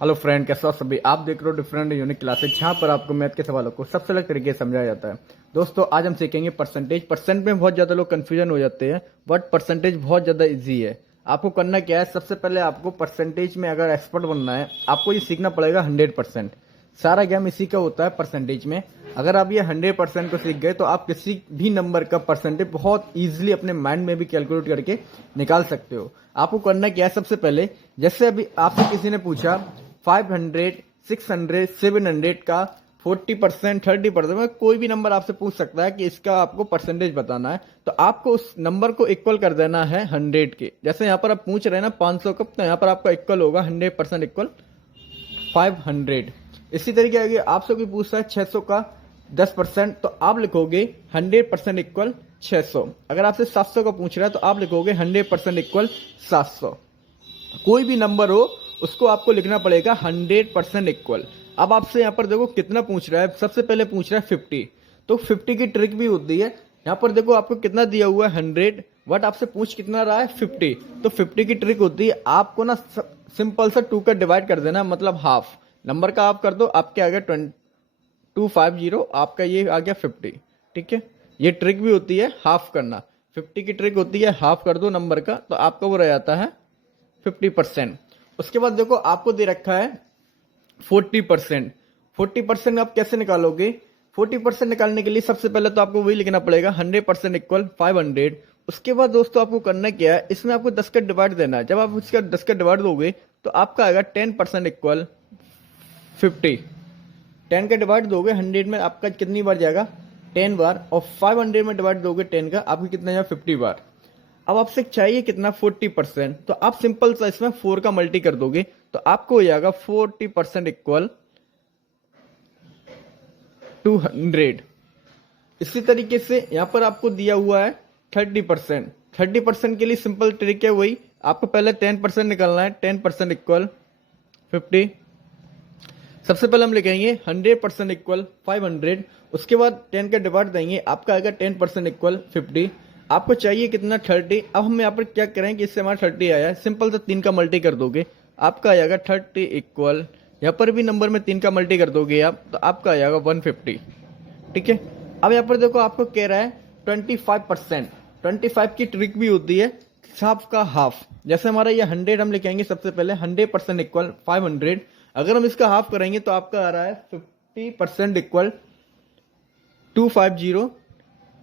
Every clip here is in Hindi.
हेलो फ्रेंड, कैसे हो सभी। आप देख रहे हो डिफरेंट यूनिक क्लासेज, जहाँ पर आपको मैथ के सवालों को सबसे अलग तरीके से समझाया जाता है। दोस्तों, आज हम सीखेंगे परसेंटेज। परसेंट में बहुत ज़्यादा लोग कन्फ्यूजन हो जाते हैं, बट परसेंटेज बहुत ज़्यादा इजी है। आपको करना क्या है, सबसे पहले आपको परसेंटेज में अगर एक्सपर्ट बनना है, आपको ये सीखना पड़ेगा 100%। सारा गेम इसी का होता है परसेंटेज में। अगर आप ये 100% को सीख गए तो आप किसी भी नंबर का परसेंटेज बहुत ईजिली अपने माइंड में भी कैलकुलेट करके निकाल सकते हो। आपको करना क्या है, सबसे पहले जैसे अभी आपसे किसी ने पूछा 500, 600, 700 का 40%, 30%, कोई भी नंबर आपसे पूछ सकता है कि इसका आपको परसेंटेज बताना है, तो आपको उस नंबर को इक्वल कर देना है 100 के। जैसे यहाँ पर आप पूछ रहे हैं ना 500 का, तो यहाँ पर आपका इक्वल होगा 100% इक्वल 500। इसी तरीके आगे आपसे कोई पूछता है 600 का 10%, तो आप लिखोगे 100% इक्वल 600। अगर आपसे 700 का पूछ रहा है तो आप लिखोगे 100% इक्वल 700। कोई भी नंबर हो उसको आपको लिखना पड़ेगा 100% इक्वल। अब आपसे यहाँ पर देखो कितना पूछ रहा है, सबसे पहले पूछ रहा है 50, तो 50 की ट्रिक भी होती है। यहाँ पर देखो आपको कितना दिया हुआ है 100, बट आपसे पूछ कितना रहा है 50, तो 50 की ट्रिक होती है आपको ना सिंपल सा 2 का डिवाइड कर देना, मतलब हाफ नंबर का आप कर दो, आपके आ गया 250, आपका ये आ गया 50। ठीक है, ये ट्रिक भी होती है हाफ करना। 50 की ट्रिक होती है हाफ कर दो नंबर का, तो आपका वो रह जाता है 50%। उसके बाद देखो आपको दे रखा है 40%। 40% आप कैसे निकालोगे? 40% निकालने के लिए सबसे पहले तो आपको वही लिखना पड़ेगा 100% इक्वल 500। उसके बाद दोस्तों आपको करना क्या है, इसमें आपको 10 का डिवाइड देना है। जब आप इसका 10 का डिवाइड दोगे तो आपका आएगा 10% इक्वल 50। 10 का डिवाइड दोगे 100 में, आपका कितनी बार जाएगा? 10 बार। और 500 में डिवाइड दोगे 10 का, आपको कितना जाएगा? 50 बार। अब आपसे चाहिए कितना? 40%। तो आप सिंपल सा इसमें 4 का मल्टी कर दोगे तो आपको हो जाएगा 40% इक्वल 200। इसी तरीके से यहां पर आपको दिया हुआ है 30%। 30% के लिए सिंपल ट्रिक है वही, आपको पहले 10% निकालना है। 10% इक्वल 50। सबसे पहले हम लिखेंगे 100% इक्वल 500। उसके बाद 10 का डिवाइड देंगे, आपका आएगा 10% इक्वल 50। आपको चाहिए कितना? 30। अब हम यहाँ पर क्या करें कि इससे हमारा 30 आया है, सिंपल से 3 का मल्टी कर दोगे, आपका आ जाएगा 30 इक्वल, यहाँ पर भी नंबर में 3 का मल्टी कर दोगे आप, तो आपका आ जाएगा 150। ठीक है, अब यहाँ पर देखो आपको कह रहा है 25%। 25 की ट्रिक भी होती है हाफ का हाफ। जैसे हमारा ये 100 हम लिखेंगे सबसे पहले 100% इक्वल 500। अगर हम इसका हाफ करेंगे तो आपका आ रहा है 50% इक्वल 250।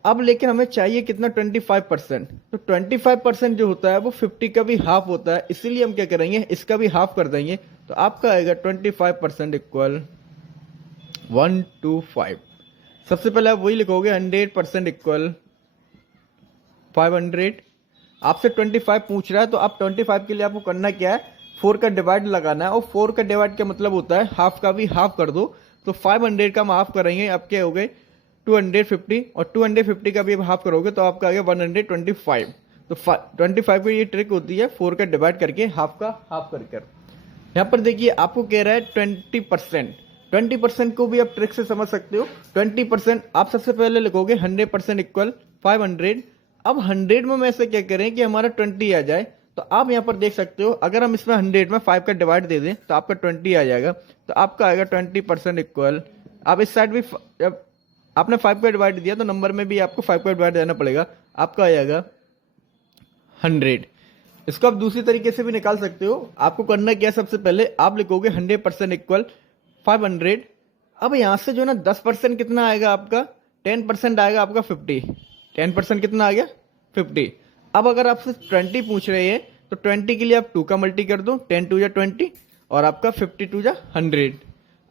अब लेकिन हमें चाहिए कितना? 25%। तो 25% जो होता है वो 50 का भी हाफ होता है, इसीलिए हम क्या करेंगे, इसका भी हाफ कर देंगे, तो आपका आएगा 25% इक्वल 125। सबसे पहले आप वही लिखोगे 100% इक्वल 500। आपसे 25 पूछ रहा है, तो आप 25 के लिए आपको करना क्या है, 4 का डिवाइड लगाना है। और 4 का डिवाइड का मतलब होता है हाफ का भी हाफ कर दो। तो 500 का हम हाफ करेंगे, आप क्या हो गए 250, और 250 का भी आप हाफ करोगे तो आपका आ गया 125। तो 25 की ये ट्रिक होती है 4 का डिवाइड करके हाफ का हाफ कर। यहाँ पर देखिए आपको कह रहा है 20%। 20% को भी आप ट्रिक से समझ सकते हो। 20% आप सबसे पहले लिखोगे 100% इक्वल 500। अब 100 में ऐसे क्या करें कि हमारा 20 आ जाए, तो आप यहाँ पर देख सकते हो, अगर हम इसमें 100 में 5 का डिवाइड दे दें तो आपका 20 आ जाएगा, तो आपका आएगा 20% इक्वल। आप इस साइड भी जब आपने 5 का डिवाइड दिया तो नंबर में भी आपको 5 का डिवाइड देना पड़ेगा, आपका आ जाएगा 100। इसको आप दूसरी तरीके से भी निकाल सकते हो। आपको करना क्या है, सबसे पहले आप लिखोगे 100% इक्वल 500। अब यहां से जो ना 10% कितना आएगा आपका? 10% आएगा आपका 50। 10% कितना आ गया? 50। अब अगर आपसे 20 पूछ रहे हैं तो 20 के लिए आप 2 का मल्टी कर दो, 10 2 जा 20, और आपका 52 जा 100।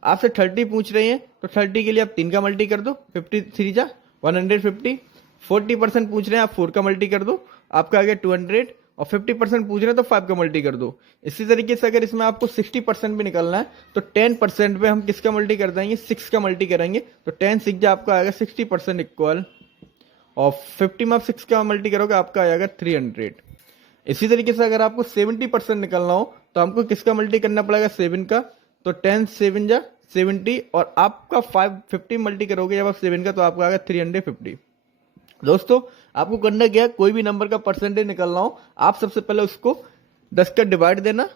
आपसे 30 पूछ रहे हैं तो 30 के लिए आप 3 का मल्टी कर दो, 53 जा 150। 40% पूछ रहे हैं, आप 4 का मल्टी कर दो, आपका आ गया 200। और 50% पूछ रहे हैं तो 5 का मल्टी कर दो। इसी तरीके से अगर इसमें आपको 60% भी निकालना है तो 10% पे हम किसका मल्टी कर देंगे? 6 का मल्टी करेंगे, तो 10 6 जा आपका आएगा 60% इक्वल, और 50 में आप 6 का मल्टी करोगे आपका आएगा 300। इसी तरीके से अगर आपको 70% निकालना हो तो हमको किसका मल्टी करना पड़ेगा? 7 का, तो 10 7 जा 70, और आपका 50 मल्टी करोगे जब आप 7 का, तो आपका आएगा 350। दोस्तों, आपको करना क्या है, कोई भी नंबर का परसेंटेज निकालना हो, आप सबसे पहले उसको 10 का डिवाइड देना,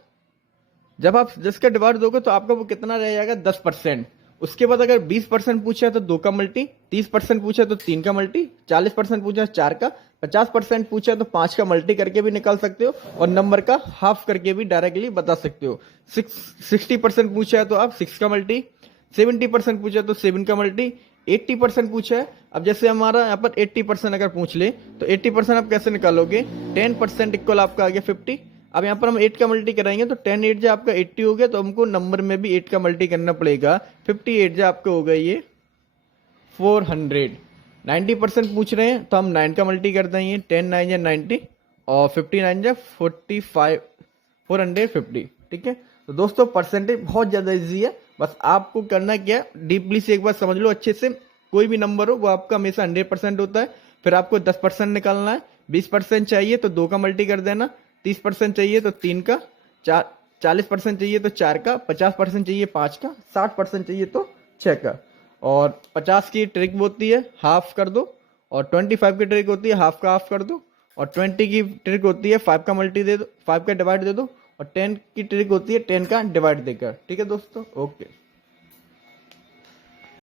जब आप जिसका डिवाइड दोगे तो आपका वो कितना रह जाएगा 10%। उसके बाद अगर 20% पूछा है तो 2 का मल्टी, 30% पूछा है तो 3 का मल्टी, 40% पूछा है 4 का, 50% पूछा है तो 5 का मल्टी करके भी निकाल सकते हो और नंबर का हाफ करके भी डायरेक्टली बता सकते हो। 60% पूछा है तो आप 6 का मल्टी, 70% पूछा है तो 7 का मल्टी, 80% पूछा है। अब जैसे हमारा यहाँ पर 80% अगर पूछ ले तो 80% आप कैसे निकालोगे, 10% इक्वल आपका आ गया 50। अब यहाँ पर हम 8 का मल्टी कराएंगे तो 10 8 जो आपका 80 हो गया, तो हमको नंबर में भी 8 का मल्टी करना पड़ेगा। 58 जो आपका होगा ये 400। 90% पूछ रहे हैं तो हम 9 का मल्टी कर देंगे, 10 9 या 90 और 59 या 45 450। ठीक है, तो दोस्तों परसेंटेज बहुत ज़्यादा इजी है। बस आपको करना क्या है, डीपली से एक बार समझ लो अच्छे से। कोई भी नंबर हो वो आपका हमेशा 100% होता है। फिर आपको 10% निकालना है, 20% चाहिए तो 2 का मल्टी कर देना, 30% चाहिए तो 3 का, 40% चाहिए तो 4 का, 50% चाहिए 5 का, 60% चाहिए तो 6 का। और 50 की ट्रिक होती है हाफ कर दो, और 25 की ट्रिक होती है हाफ का हाफ कर दो, और 20 की ट्रिक होती है 5 का मल्टी दे दो, 5 का डिवाइड दे दो, और 10 की ट्रिक होती है 10 का डिवाइड देकर। ठीक है दोस्तों, ओके।